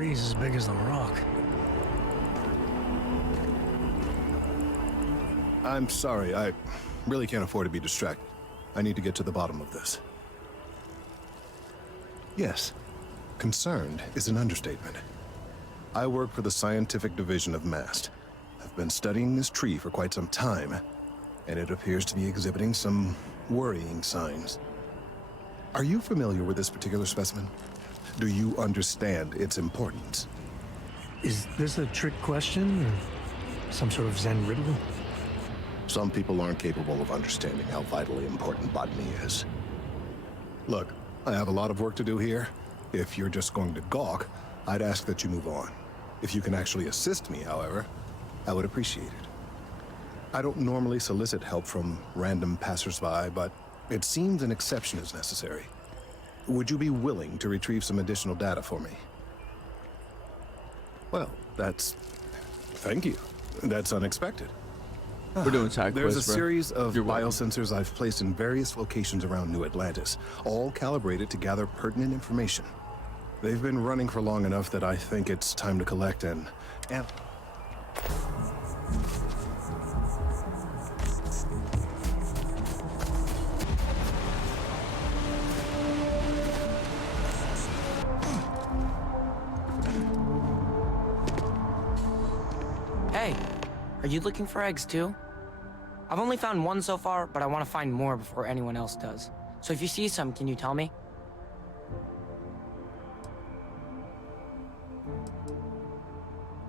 tree's as big as the rock. I'm sorry, I really can't afford to be distracted. I need to get to the bottom of this. Yes, concerned is an understatement. I work for the scientific division of MAST. I've been studying this tree for quite some time, and it appears to be exhibiting some worrying signs. Are you familiar with this particular specimen? Do you understand its importance? Is this a trick question, or some sort of Zen riddle? Some people aren't capable of understanding how vitally important botany is. Look, I have a lot of work to do here. If you're just going to gawk, I'd ask that you move on. If you can actually assist me, however, I would appreciate it. I don't normally solicit help from random passersby, but it seems an exception is necessary. Would you be willing to retrieve some additional data for me? Well, thank you. That's unexpected. We're doing side There's quests, a bro. series of You're welcome. biosensors I've placed in various locations around New Atlantis, all calibrated to gather pertinent information. They've been running for long enough that I think it's time to collect and... Hey, are you looking for eggs too? I've only found one so far, but I want to find more before anyone else does. So if you see some, can you tell me?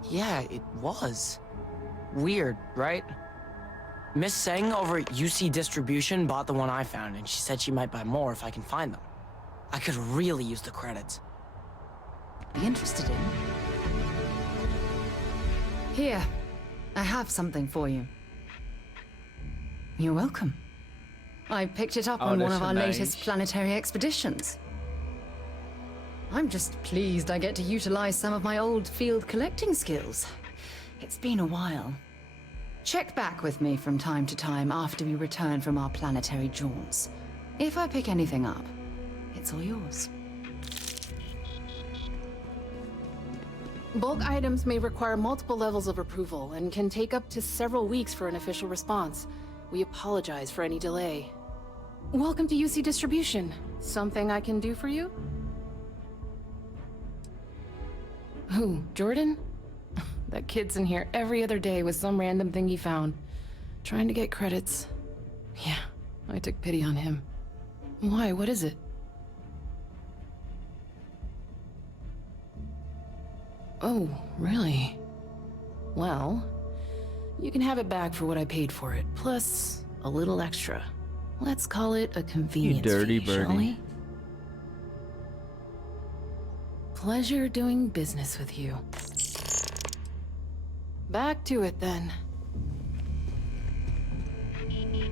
Yeah, it was. Weird, right? Miss Seng over at UC Distribution bought the one I found, and she said she might buy more if I can find them. I could really use the credits. Be interested in? Here, I have something for you. You're welcome. I picked it up on one that's of our nice. latest planetary expeditions. I'm just pleased I get to utilize some of my old field collecting skills. It's been a while. Check back with me from time to time after we return from our planetary jaunts. If I pick anything up, it's all yours. Bulk items may require multiple levels of approval and can take up to several weeks for an official response. We apologize for any delay. Welcome to UC Distribution. Something I can do for you? Who, Jordan? That kid's in here every other day with some random thing he found. Trying to get credits. Yeah, I took pity on him. Why, what is it? Oh, really? Well, you can have it back for what I paid for it, plus a little extra. Let's call it a convenience dirty fee, shall birdie. we? Pleasure doing business with you. Back to it then.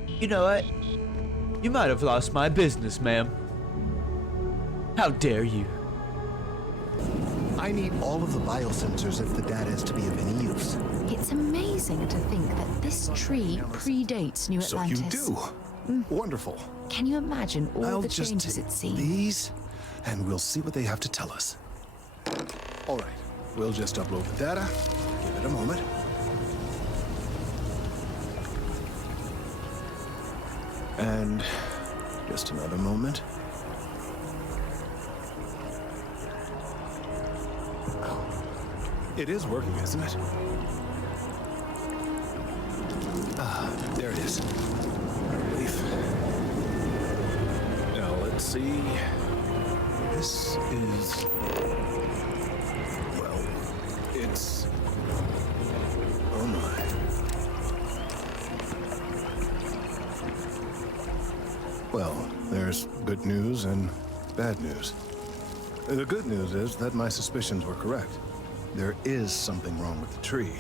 You know what? You might have lost my business, ma'am. How dare you? I need all of the biosensors if the data is to be of any use. It's amazing to think that this tree predates New So Atlantis. you do. Wonderful. Can you imagine all I'll the just changes take it's seen? these, and we'll see what they have to tell us. All right, we'll just upload the data. Give it a moment. And just another moment. Oh, it is working, isn't it? Ah, there it is. Relief. Now let's see. This is... well, it's... oh my. Well, there's good news and bad news. The good news is that my suspicions were correct. There is something wrong with the tree.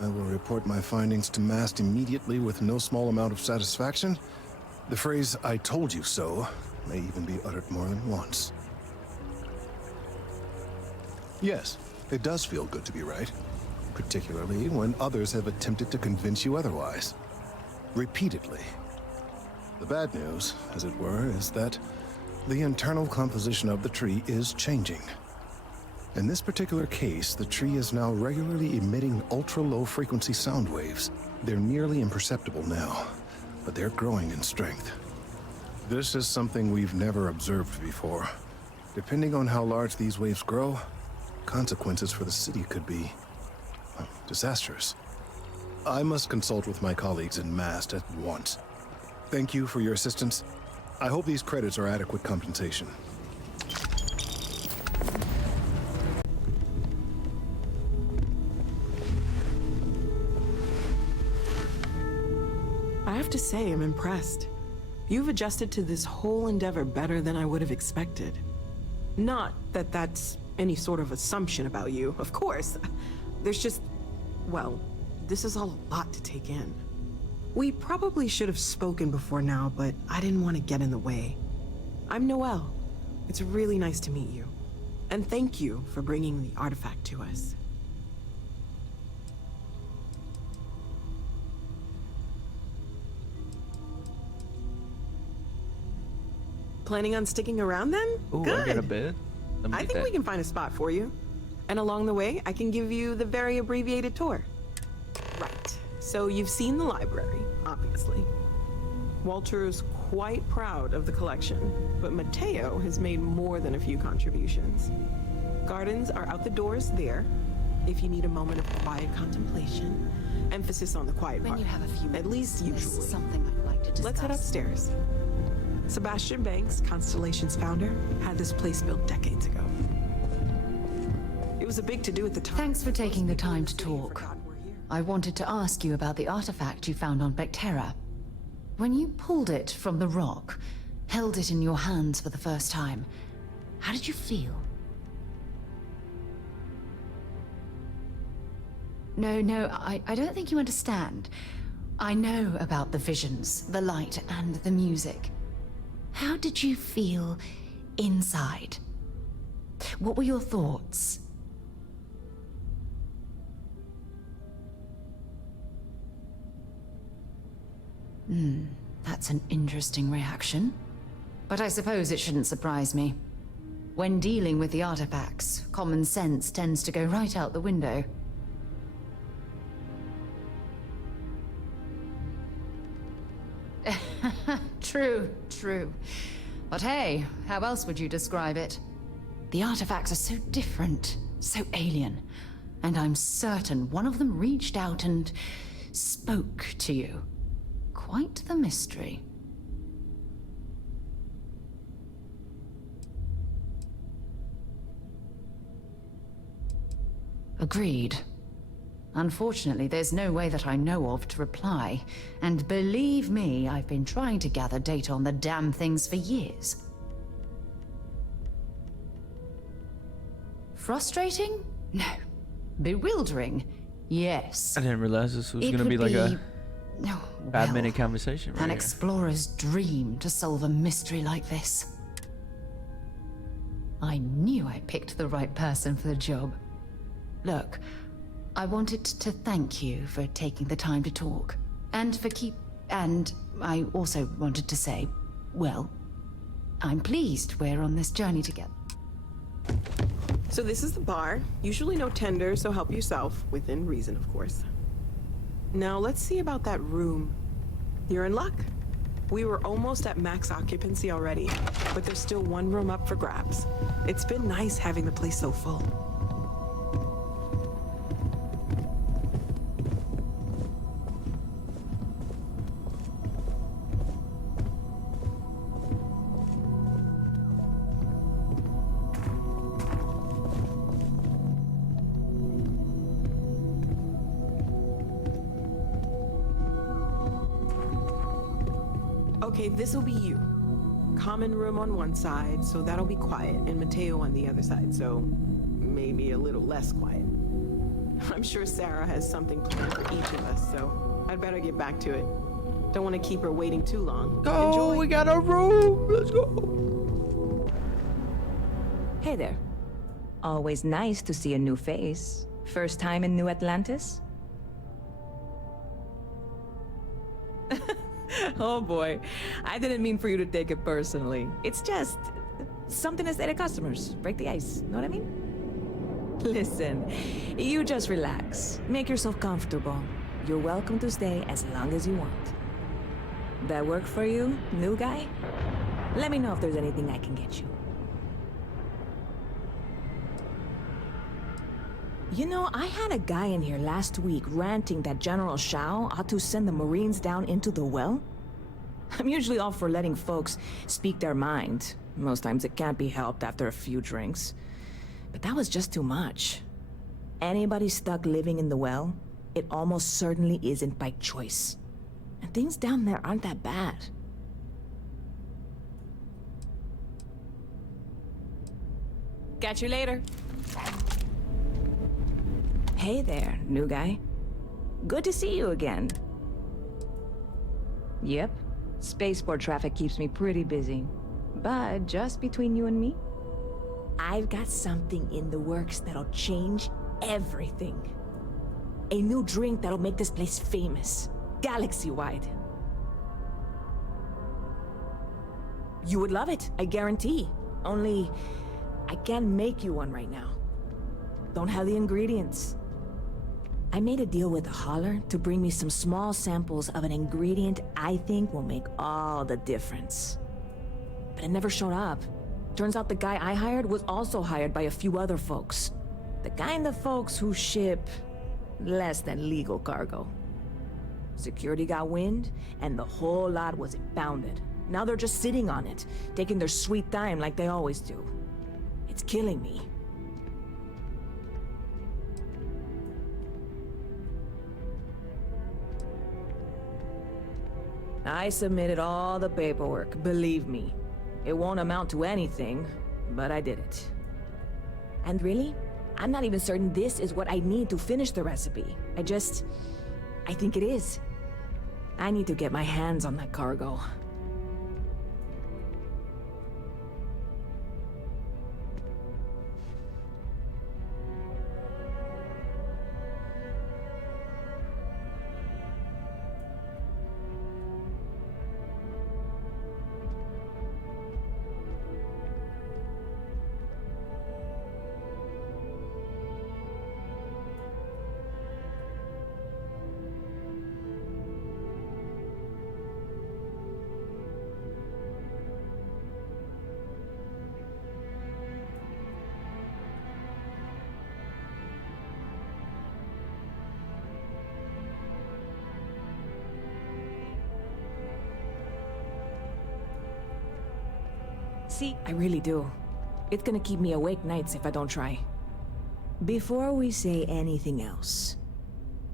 I will report my findings to MAST immediately with no small amount of satisfaction. The phrase, "I told you so," may even be uttered more than once. Yes, it does feel good to be right, particularly when others have attempted to convince you otherwise. Repeatedly. The bad news, as it were, is that the internal composition of the tree is changing. In this particular case, the tree is now regularly emitting ultra-low frequency sound waves. They're nearly imperceptible now, but they're growing in strength. This is something we've never observed before. Depending on how large these waves grow, consequences for the city could be disastrous. I must consult with my colleagues in MAST at once. Thank you for your assistance. I hope these credits are adequate compensation. I have to say, I'm impressed. You've adjusted to this whole endeavor better than I would have expected. Not that that's any sort of assumption about you, of course. There's just, well, this is a lot to take in. We probably should have spoken before now, but I didn't want to get in the way. I'm Noelle. It's really nice to meet you. And thank you for bringing the artifact to us. Planning on sticking around then? Ooh, Good. I got a bed. Let me I get think that. we can find a spot for you. And along the way, I can give you the very abbreviated tour. Right. So you've seen the library, obviously. Walter's quite proud of the collection, but Mateo has made more than a few contributions. Gardens are out the doors there, if you need a moment of quiet contemplation. Emphasis on the quiet When part. you have a few At least minutes, usually. there's something I'd like to discuss. Let's head upstairs. Sebastian Banks, Constellation's founder, had this place built decades ago. It was a big to-do at the time. Thanks for taking the time to Most people talk. forgot we're here. I wanted to ask you about the artifact you found on Bactera. When you pulled it from the rock, held it in your hands for the first time, how did you feel? No, I don't think you understand. I know about the visions, the light, and the music. How did you feel inside? What were your thoughts? That's an interesting reaction. But I suppose it shouldn't surprise me. When dealing with the artifacts, common sense tends to go right out the window. True. But hey, how else would you describe it? The artifacts are so different, so alien. And I'm certain one of them reached out and spoke to you. Quite the mystery. Agreed. Unfortunately, there's no way that I know of to reply. And believe me, I've been trying to gather data on the damn things for years. Frustrating? No. Bewildering? Yes. I didn't realize this was It gonna would be like a No, 5-minute well, conversation right an here. explorer's dream to solve a mystery like this. I knew I picked the right person for the job. Look, I wanted to thank you for taking the time to talk. And I also wanted to say, well, I'm pleased we're on this journey together. So this is the bar. Usually no tender, so help yourself. Within reason, of course. Now let's see about that room. You're in luck. We were almost at max occupancy already, but there's still one room up for grabs. It's been nice having the place so full. Okay, this'll be you. Common room on one side, so that'll be quiet, and Mateo on the other side, so maybe a little less quiet. I'm sure Sarah has something planned for each of us, so I'd better get back to it. Don't want to keep her waiting too long. Go, Enjoy. we got a room. Let's go. Hey there. Always nice to see a new face. First time in New Atlantis? Oh boy, I didn't mean for you to take it personally. It's just something to say to customers. Break the ice, know what I mean? Listen, you just relax. Make yourself comfortable. You're welcome to stay as long as you want. That work for you, new guy? Let me know if there's anything I can get you. You know, I had a guy in here last week ranting that General Shao ought to send the Marines down into the well. I'm usually all for letting folks speak their mind. Most times it can't be helped after a few drinks. But that was just too much. Anybody stuck living in the well, it almost certainly isn't by choice. And things down there aren't that bad. Catch you later. Hey there, new guy. Good to see you again. Yep. Spaceport traffic keeps me pretty busy. But just between you and me, I've got something in the works that'll change everything. A new drink that'll make this place famous, galaxy-wide. You would love it, I guarantee. Only, I can't make you one right now. Don't have the ingredients. I made a deal with a hauler to bring me some small samples of an ingredient I think will make all the difference. But it never showed up. Turns out the guy I hired was also hired by a few other folks. The kind of folks who ship less than legal cargo. Security got wind, and the whole lot was impounded. Now they're just sitting on it, taking their sweet time like they always do. It's killing me. I submitted all the paperwork, believe me. It won't amount to anything, but I did it. And really, I'm not even certain this is what I need to finish the recipe. I think it is. I need to get my hands on that cargo. See, I really do. It's gonna keep me awake nights if I don't try. Before we say anything else,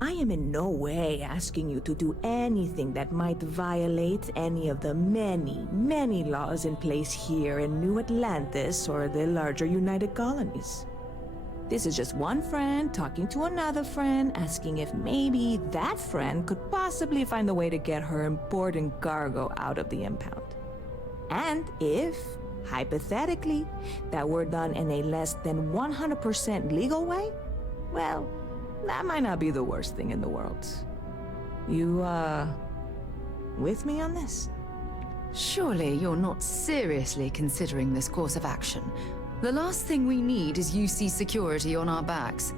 I am in no way asking you to do anything that might violate any of the many, many laws in place here in New Atlantis or the larger United Colonies. This is just one friend talking to another friend, asking if maybe that friend could possibly find a way to get her important cargo out of the impound. And if, hypothetically, that were done in a less than 100% legal way, well, that might not be the worst thing in the world. You, with me on this? Surely you're not seriously considering this course of action. The last thing we need is UC security on our backs.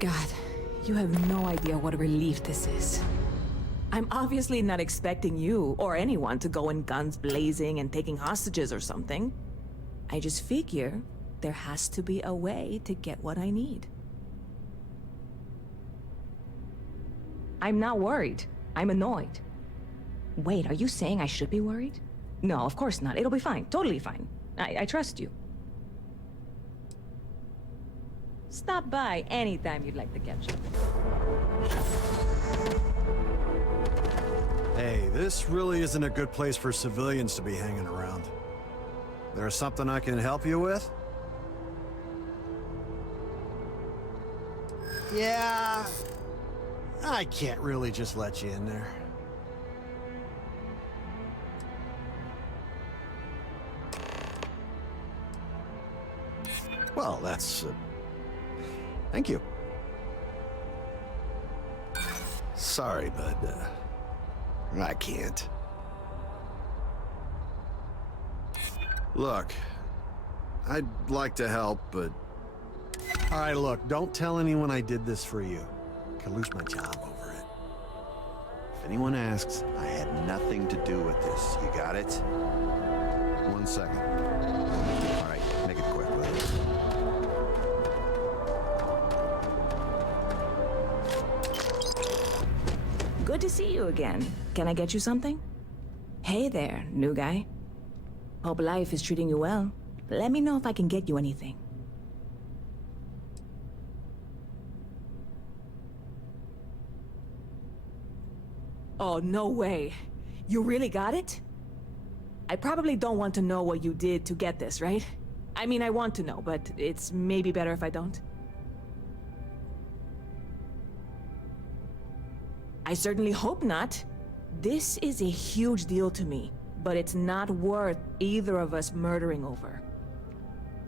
God, you have no idea what a relief this is. I'm obviously not expecting you or anyone to go in guns blazing and taking hostages or something. I just figure there has to be a way to get what I need. I'm not worried. I'm annoyed. Wait, are you saying I should be worried? No, of course not. It'll be fine. Totally fine. I trust you. Stop by anytime you'd like to catch up. Hey, this really isn't a good place for civilians to be hanging around. There's something I can help you with? Yeah, I can't really just let you in there. Well, that's... thank you. Sorry, bud. I can't. Look, I'd like to help, but... All right, look, don't tell anyone I did this for you. Could lose my job over it. If anyone asks, I had nothing to do with this. You got it? 1 second. All right, make it quick, will you? Good to see you again. Can I get you something? Hey there, new guy. Hope life is treating you well. Let me know if I can get you anything. Oh, no way. You really got it? I probably don't want to know what you did to get this, right? I mean, I want to know, but it's maybe better if I don't. I certainly hope not. This is a huge deal to me, but it's not worth either of us murdering over.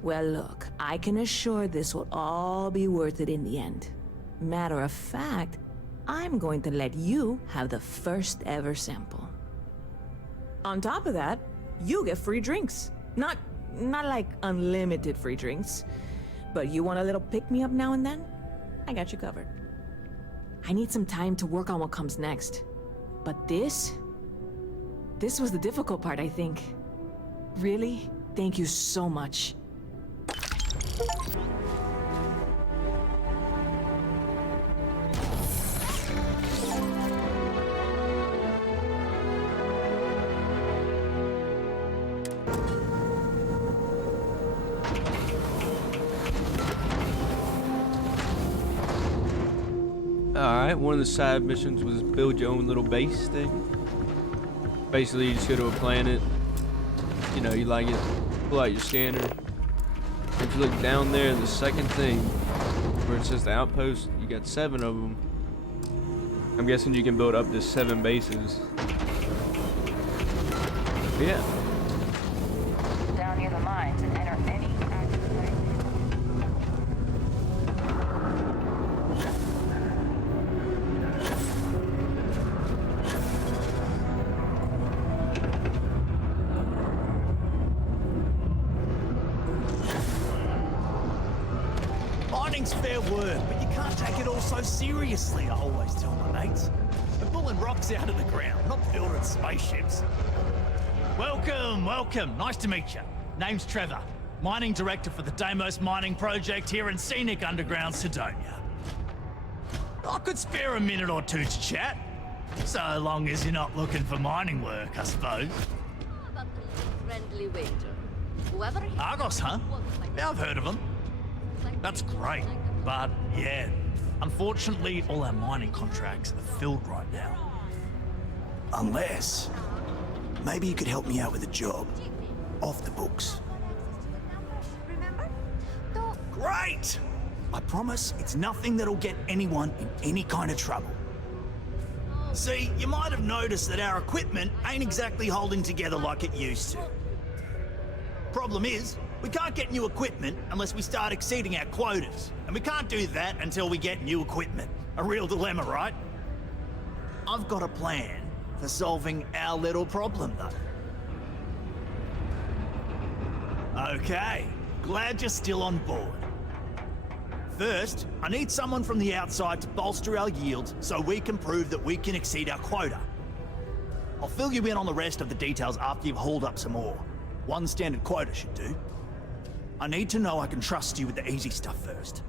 Well, look, I can assure this will all be worth it in the end. Matter of fact, I'm going to let you have the first ever sample. On top of that, you get free drinks. Not like unlimited free drinks, but you want a little pick-me-up now and then? I got you covered. I need some time to work on what comes next. But this was the difficult part, I think. Really, thank you so much. Alright, one of the side missions was build your own little base thing. Basically, you just go to a planet, you know, you like it, pull out your scanner. If you look down there, the second thing, where it says the outpost, you got 7 of them. I'm guessing you can build up to 7 bases. But yeah. Down near the mines and enter any active site. Mining's fair work, but you can't take it all so seriously, I always tell my mates. We're pulling rocks out of the ground, not building spaceships. Welcome, welcome. Nice to meet you. Name's Trevor, mining director for the Deimos mining project here in scenic underground Sidonia. I could spare a minute or two to chat, so long as you're not looking for mining work, I suppose. Friendly waiter. Whoever Argos, huh? Yeah, I've heard of them. That's great, but yeah, unfortunately all our mining contracts are filled right now. Unless, maybe you could help me out with a job, off the books. Great! I promise it's nothing that'll get anyone in any kind of trouble. See, you might have noticed that our equipment ain't exactly holding together like it used to. Problem is, we can't get new equipment unless we start exceeding our quotas. And we can't do that until we get new equipment. A real dilemma, right? I've got a plan for solving our little problem, though. Okay, glad you're still on board. First, I need someone from the outside to bolster our yields so we can prove that we can exceed our quota. I'll fill you in on the rest of the details after you've hauled up some ore. One standard quota should do. I need to know I can trust you with the easy stuff first.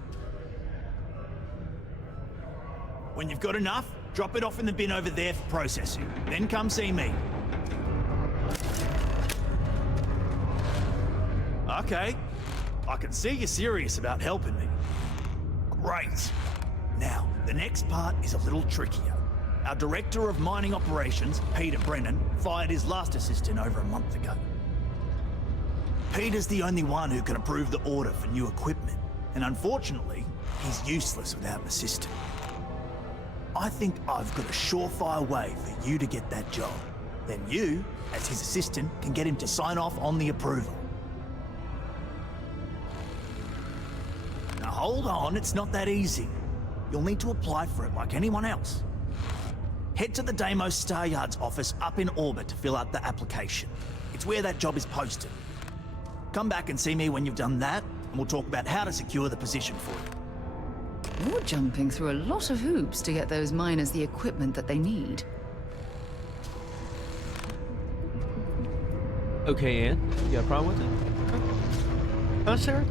When you've got enough, drop it off in the bin over there for processing. Then come see me. Okay, I can see you're serious about helping me. Great. Now, the next part is a little trickier. Our director of mining operations, Peter Brennan, fired his last assistant over a month ago. Peter's the only one who can approve the order for new equipment, and unfortunately, he's useless without an assistant. I think I've got a surefire way for you to get that job. Then you, as his assistant, can get him to sign off on the approval. Now hold on, it's not that easy. You'll need to apply for it like anyone else. Head to the Deimos Star Yard's office up in orbit to fill out the application. It's where that job is posted. Come back and see me when you've done that, and we'll talk about how to secure the position for you. You're jumping through a lot of hoops to get those miners the equipment that they need. Okay, Ann, you got a problem with it? Huh, Sarah?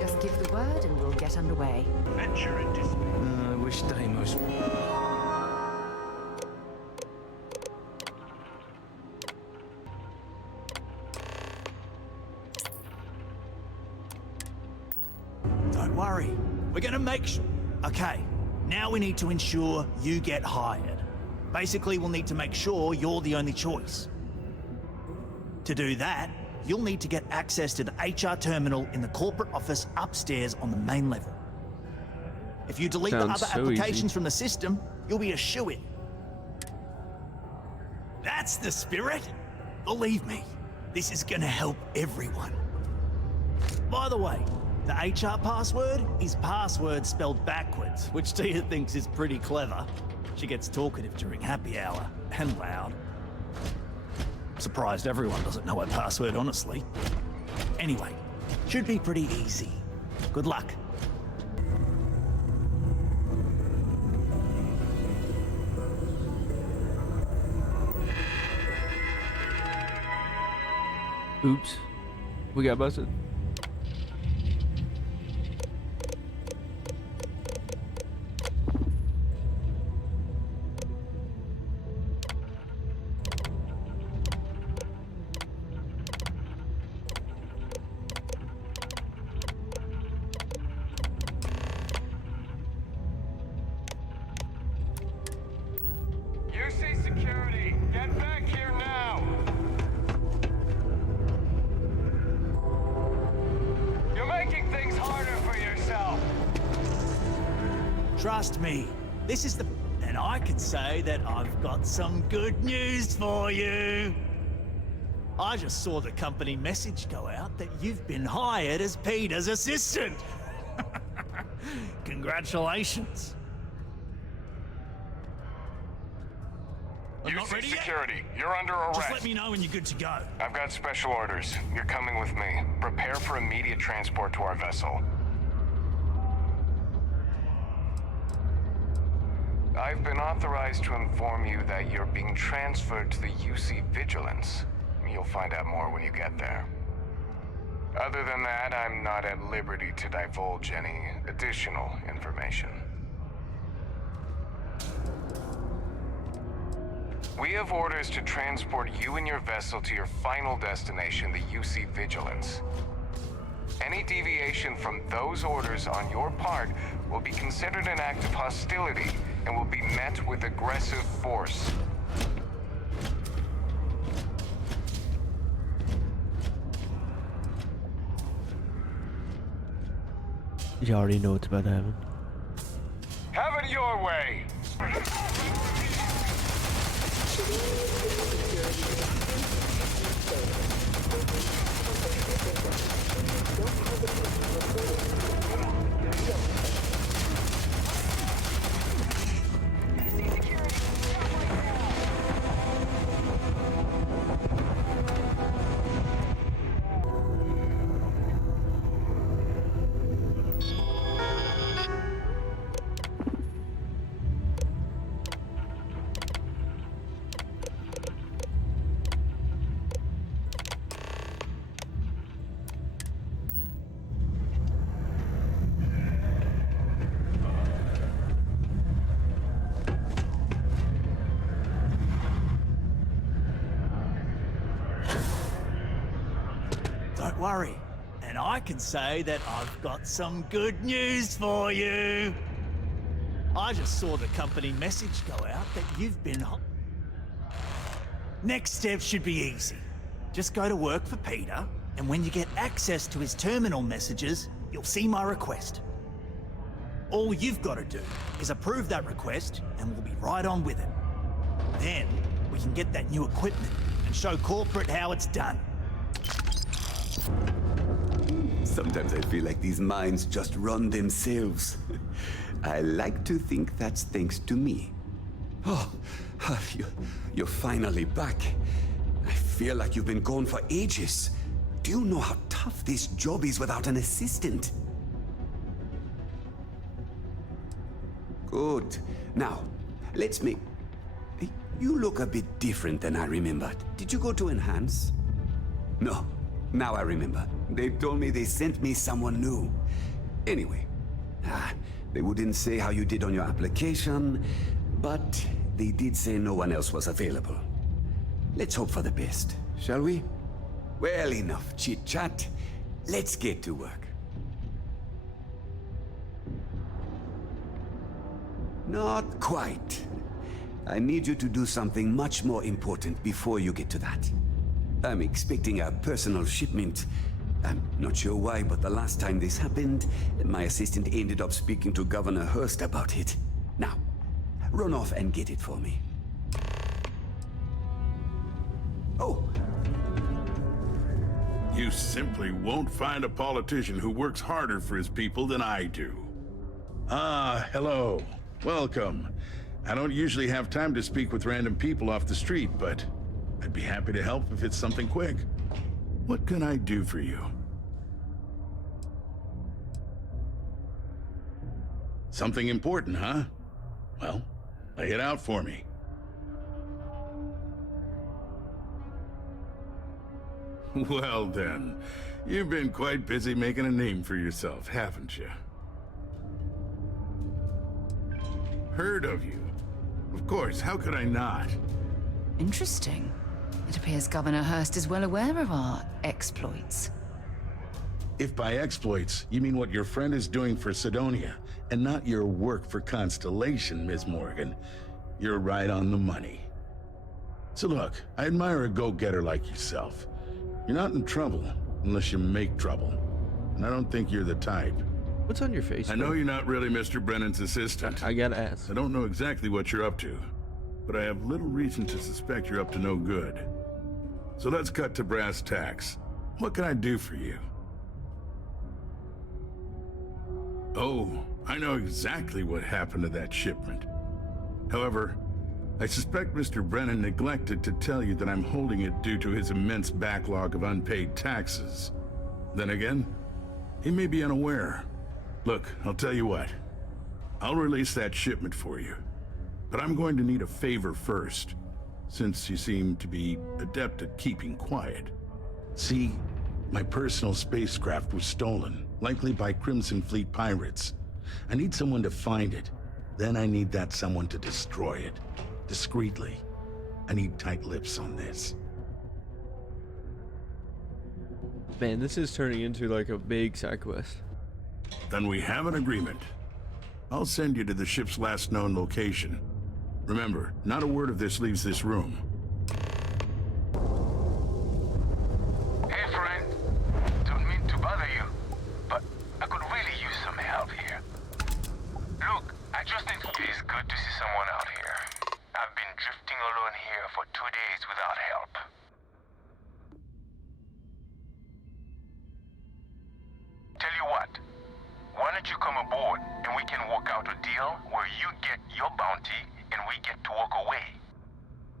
Just give the word and we'll get underway. Venture into space. I wish Deimos... Don't worry. We're gonna make sure... Okay, now we need to ensure you get hired. Basically, we'll need to make sure you're the only choice. To do that, you'll need to get access to the HR terminal in the corporate office upstairs on the main level. If you delete the Sounds other so applications easy. from the system, you'll be a shoo-in. That's the spirit. Believe me, this is gonna help everyone. By the way, the HR password is password spelled backwards, which Tia thinks is pretty clever. She gets talkative during happy hour, and loud. Surprised everyone doesn't know her password, honestly. Anyway, should be pretty easy. Good luck. Oops. We got busted. UC security, get back here now! You're making things harder for yourself. Trust me, this is the... And I can say that I've got some good news for you. I just saw the company message go out that you've been hired as Peter's assistant. Congratulations. I'm not UC ready yet. security, you're under arrest. Just let me know when you're good to go. I've got special orders. You're coming with me. Prepare for immediate transport to our vessel. I've been authorized to inform you that you're being transferred to the UC Vigilance. You'll find out more when you get there. Other than that, I'm not at liberty to divulge any additional information. We have orders to transport you and your vessel to your final destination, the UC Vigilance. Any deviation from those orders on your part will be considered an act of hostility and will be met with aggressive force. You already know what's about to happen. Have it your way! Don't worry. And I can say that I've got some good news for you. I just saw the company message go out that you've been... Next step should be easy. Just go to work for Peter, and when you get access to his terminal messages, you'll see my request. All you've got to do is approve that request, and we'll be right on with it. Then, we can get that new equipment and show corporate how it's done. Sometimes I feel like these mines just run themselves. I like to think that's thanks to me. Oh, you're finally back. I feel like you've been gone for ages. Do you know how tough this job is without an assistant? Good. Now, let's make... You look a bit different than I remembered. Did you go to Enhance? No. Now I remember. They told me they sent me someone new. Anyway, they wouldn't say how you did on your application, but they did say no one else was available. Let's hope for the best, shall we? Well, enough chit-chat. Let's get to work. Not quite. I need you to do something much more important before you get to that. I'm expecting a personal shipment. I'm not sure why, but the last time this happened, my assistant ended up speaking to Governor Hurst about it. Now, run off and get it for me. Oh. You simply won't find a politician who works harder for his people than I do. Ah, hello. Welcome. I don't usually have time to speak with random people off the street, but I'd be happy to help if it's something quick. What can I do for you? Something important, huh? Well, lay it out for me. Well then, you've been quite busy making a name for yourself, haven't you? Heard of you. Of course, how could I not? Interesting. It appears Governor Hurst is well aware of our exploits. If by exploits, you mean what your friend is doing for Sidonia, and not your work for Constellation, Ms. Morgan, you're right on the money. So look, I admire a go-getter like yourself. You're not in trouble unless you make trouble. And I don't think you're the type. What's on your face? I know you're not really Mr. Brennan's assistant. I gotta ask. I don't know exactly what you're up to, but I have little reason to suspect you're up to no good. So let's cut to brass tacks. What can I do for you? Oh, I know exactly what happened to that shipment. However, I suspect Mr. Brennan neglected to tell you that I'm holding it due to his immense backlog of unpaid taxes. Then again, he may be unaware. Look, I'll tell you what. I'll release that shipment for you. But I'm going to need a favor first, since you seem to be adept at keeping quiet. See, my personal spacecraft was stolen, likely by Crimson Fleet pirates. I need someone to find it. Then I need that someone to destroy it. Discreetly. I need tight lips on this. Man, this is turning into like a big side quest. Then we have an agreement. I'll send you to the ship's last known location. Remember, not a word of this leaves this room. Hey, friend. Don't mean to bother you, but I could really use some help here. Look, I just think it is good to see someone out here. I've been drifting alone here for 2 days without help. Tell you what, why don't you come aboard and we can work out a deal where you get your bounty and we get to walk away.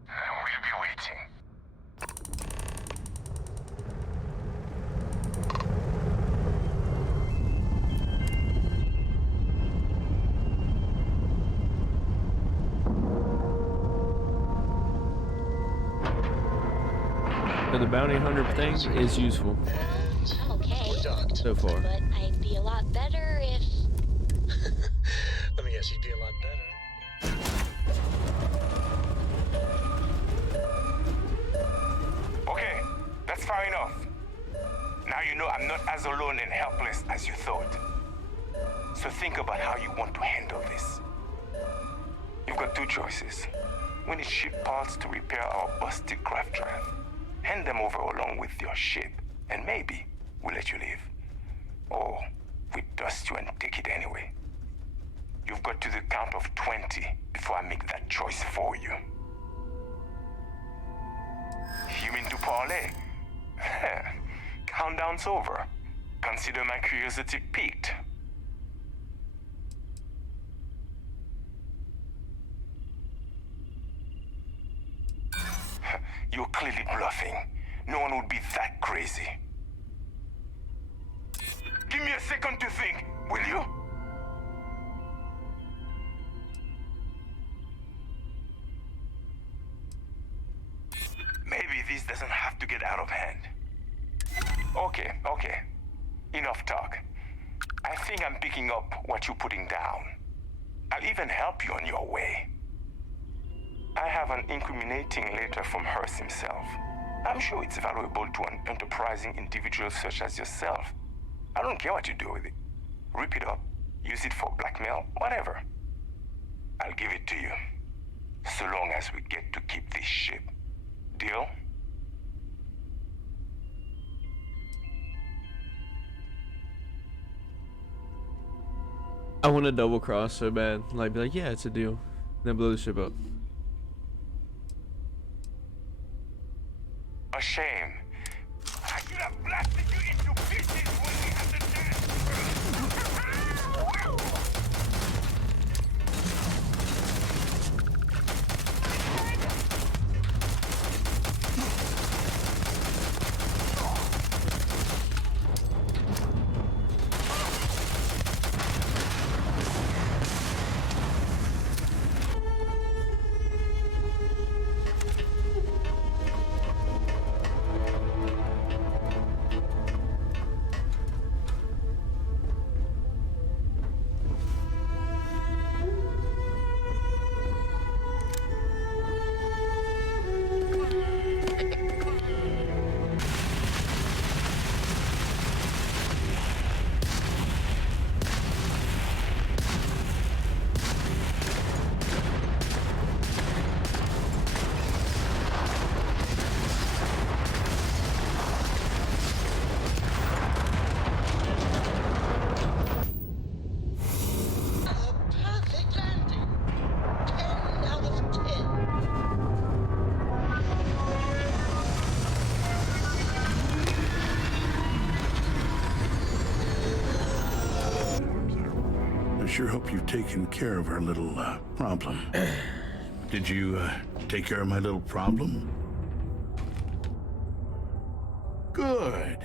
We'll be waiting. So the bounty hunter thing is useful. Okay, so far. but I'd be a lot better if... Let me guess, you'd be a lot better. Okay, that's far enough. Now you know I'm not as alone and helpless as you thought. So think about how you want to handle this. You've got two choices. We need ship parts to repair our busted craft drive. Hand them over along with your ship, and maybe we'll let you leave. Or we dust you and take it anyway. You've got to the count of 20 before I make that choice for you. You mean to parlay? Countdown's over. Consider my curiosity piqued. You're clearly bluffing. No one would be that crazy. Give me a second to think, will you? Maybe this doesn't have to get out of hand. Okay. Enough talk. I think I'm picking up what you're putting down. I'll even help you on your way. I have an incriminating letter from Hearst himself. I'm sure it's valuable to an enterprising individual such as yourself. I don't care what you do with it. Rip it up, use it for blackmail, whatever. I'll give it to you. So long as we get to keep this ship. Deal? I want to double cross so bad. Like, be like, yeah, it's a deal. Then blow the ship up. A shame. I should have blasted you into pieces when we had the chance. Sure hope you've taken care of our little problem. Did you take care of my little problem? Good.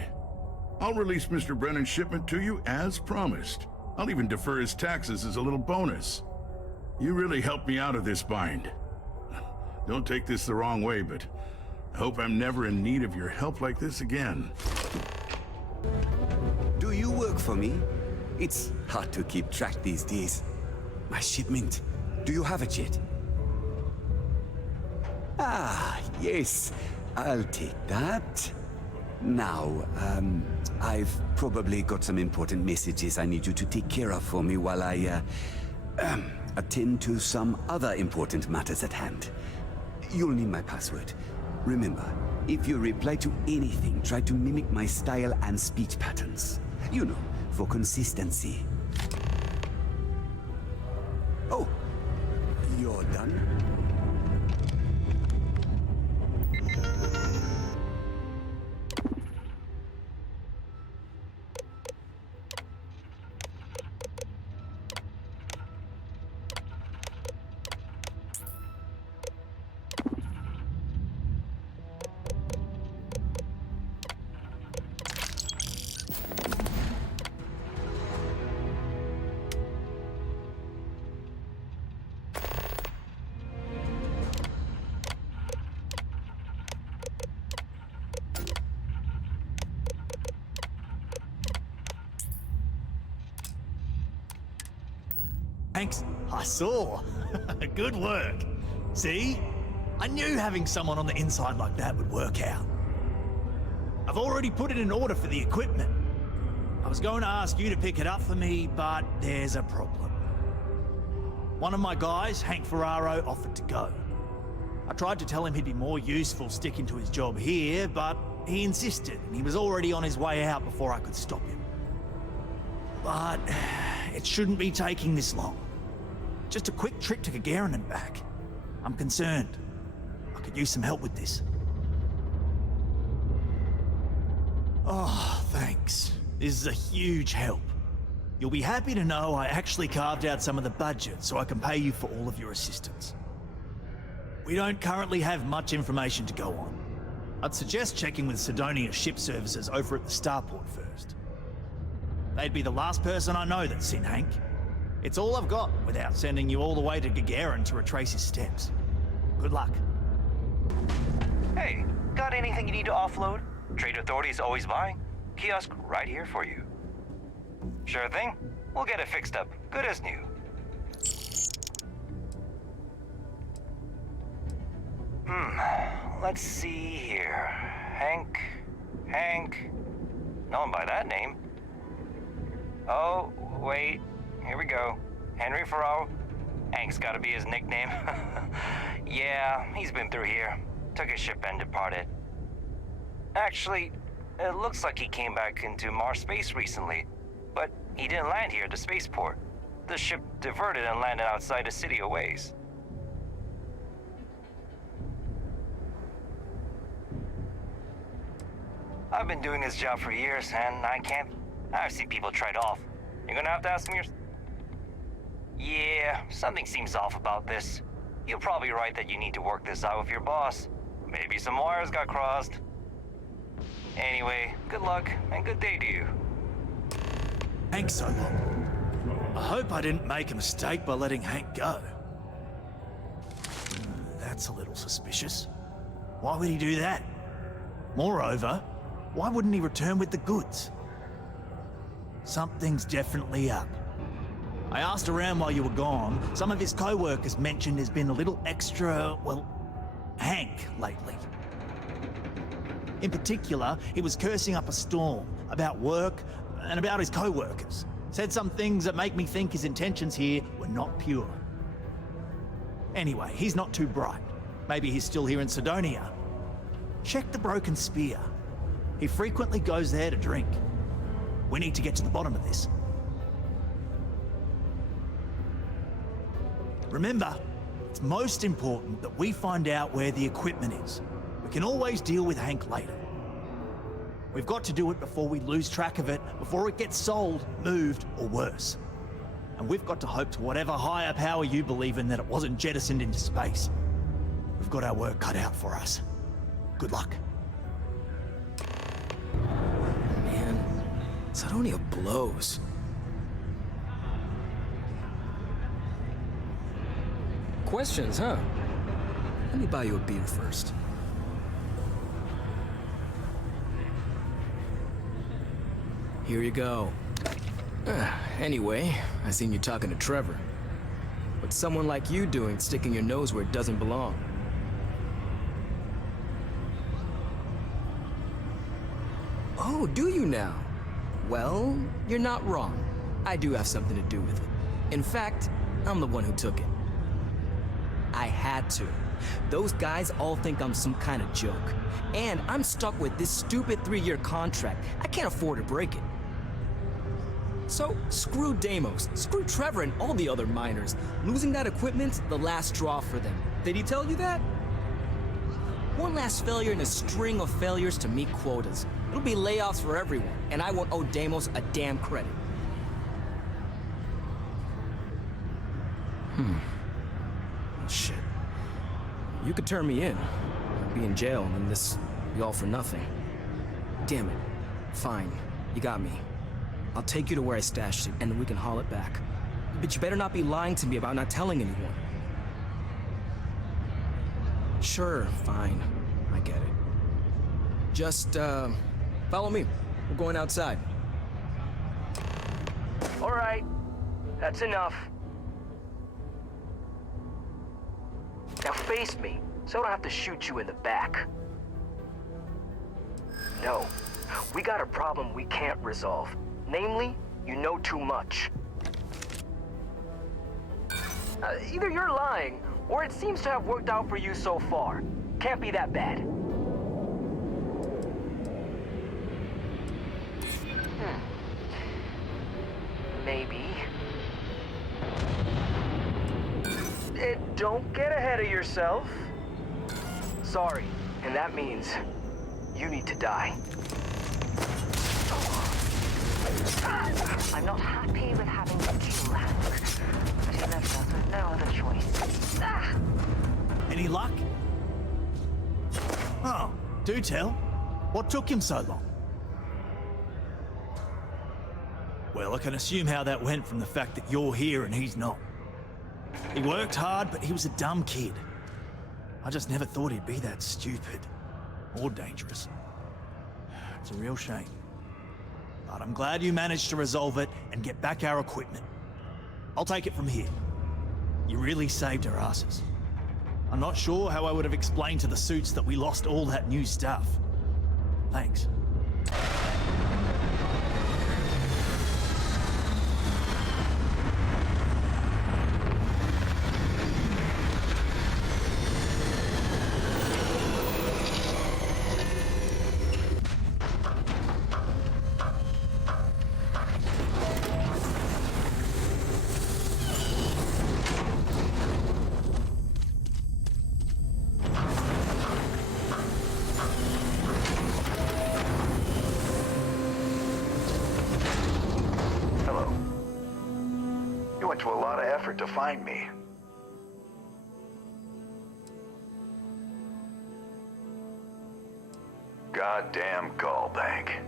I'll release Mr. Brennan's shipment to you as promised. I'll even defer his taxes as a little bonus. You really helped me out of this bind. Don't take this the wrong way, but I hope I'm never in need of your help like this again. Do you work for me? It's hard to keep track these days. My shipment. Do you have it yet? Ah, yes. I'll take that. Now, I've probably got some important messages I need you to take care of for me while I, attend to some other important matters at hand. You'll need my password. Remember, if you reply to anything, try to mimic my style and speech patterns. You know, for consistency. Oh, you're done? Thanks. I saw. Good work. See? I knew having someone on the inside like that would work out. I've already put it in order for the equipment. I was going to ask you to pick it up for me, but there's a problem. One of my guys, Hank Ferraro, offered to go. I tried to tell him he'd be more useful sticking to his job here, but he insisted, and he was already on his way out before I could stop him. But it shouldn't be taking this long. Just a quick trip to Gagarin and back. I'm concerned. I could use some help with this. Oh, thanks. This is a huge help. You'll be happy to know I actually carved out some of the budget so I can pay you for all of your assistance. We don't currently have much information to go on. I'd suggest checking with Sidonia ship services over at the starport first. They'd be the last person I know that's seen Hank. It's all I've got without sending you all the way to Gagarin to retrace his steps. Good luck. Hey, got anything you need to offload? Trade Authority's always buying. Kiosk right here for you. Sure thing. We'll get it fixed up. Good as new. Let's see here. Hank. No one by that name. Oh, wait. Here we go. Henry Farrow. Hank's gotta be his nickname. Yeah, he's been through here. Took his ship and departed. Actually, it looks like he came back into Mars space recently, but he didn't land here at the spaceport. The ship diverted and landed outside the city a ways. I've been doing this job for years, and I've seen people trade off. You're gonna have to ask me Yeah, something seems off about this. You're probably right that you need to work this out with your boss. Maybe some wires got crossed. Anyway, good luck, and good day to you. Hank so long. I hope I didn't make a mistake by letting Hank go. That's a little suspicious. Why would he do that? Moreover, why wouldn't he return with the goods? Something's definitely up. I asked around while you were gone. Some of his co-workers mentioned there's been a little extra, well, Hank lately. In particular, he was cursing up a storm about work and about his co-workers. Said some things that make me think his intentions here were not pure. Anyway, he's not too bright. Maybe he's still here in Sidonia. Check the Broken Spear. He frequently goes there to drink. We need to get to the bottom of this. Remember, it's most important that we find out where the equipment is. We can always deal with Hank later. We've got to do it before we lose track of it, before it gets sold, moved, or worse. And we've got to hope to whatever higher power you believe in that it wasn't jettisoned into space. We've got our work cut out for us. Good luck. Man, Sidonia blows. Questions, huh? Let me buy you a beer first. Here you go. Anyway, I seen you talking to Trevor. What's someone like you doing sticking your nose where it doesn't belong? Oh, do you now? Well, you're not wrong. I do have something to do with it. In fact, I'm the one who took it. I had to. Those guys all think I'm some kind of joke. And I'm stuck with this stupid 3-year contract. I can't afford to break it. So, screw Deimos, screw Trevor and all the other miners. Losing that equipment's the last straw for them. Did he tell you that? One last failure in a string of failures to meet quotas. It'll be layoffs for everyone, and I won't owe Deimos a damn credit. Oh, shit. You could turn me in. I'll be in jail, and then this be all for nothing. Damn it. Fine. You got me. I'll take you to where I stashed it, and then we can haul it back. But you better not be lying to me about not telling anyone. Sure, fine. I get it. Just, follow me. We're going outside. All right. That's enough. Now face me, so I don't have to shoot you in the back. No. We got a problem we can't resolve. Namely, you know too much. Either you're lying, or it seems to have worked out for you so far. Can't be that bad. Maybe. Don't get ahead of yourself. Sorry, and that means you need to die. I'm not happy with having to kill Hank, but he left us with no other choice. Any luck? Oh, do tell. What took him so long? Well, I can assume how that went from the fact that you're here and he's not. He worked hard, but he was a dumb kid. I just never thought he'd be that stupid. Or dangerous. It's a real shame. But I'm glad you managed to resolve it and get back our equipment. I'll take it from here. You really saved our asses. I'm not sure how I would have explained to the suits that we lost all that new stuff. Thanks. To a lot of effort to find me. Goddamn Gallbank.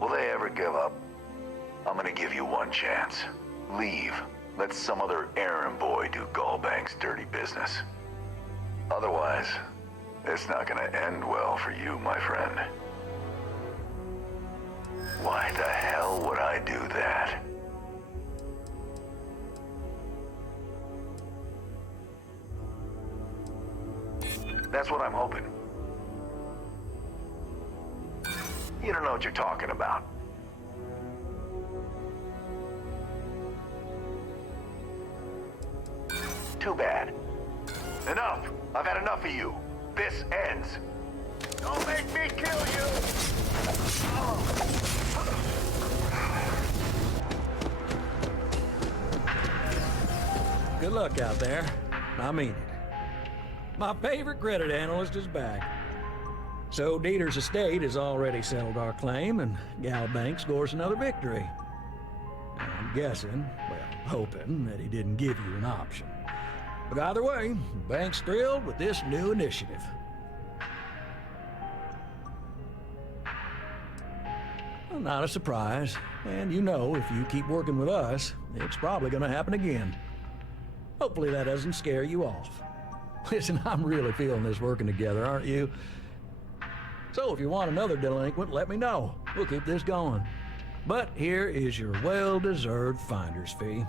Will they ever give up? I'm gonna give you one chance. Leave. Let some other errand boy do Gallbank's dirty business. Otherwise, it's not gonna end well for you, my friend. Why the hell would I do that? That's what I'm hoping. You don't know what you're talking about. Too bad. Enough! I've had enough of you. This ends. Don't make me kill you! Good luck out there. I mean it. My favorite credit analyst is back. So Dieter's estate has already settled our claim, and Gallbank scores another victory. I'm guessing, well, hoping, that he didn't give you an option. But either way, the bank's thrilled with this new initiative. Well, not a surprise, and you know if you keep working with us, it's probably going to happen again. Hopefully that doesn't scare you off. Listen, I'm really feeling this working together, aren't you? So if you want another delinquent, let me know. We'll keep this going. But here is your well-deserved finder's fee.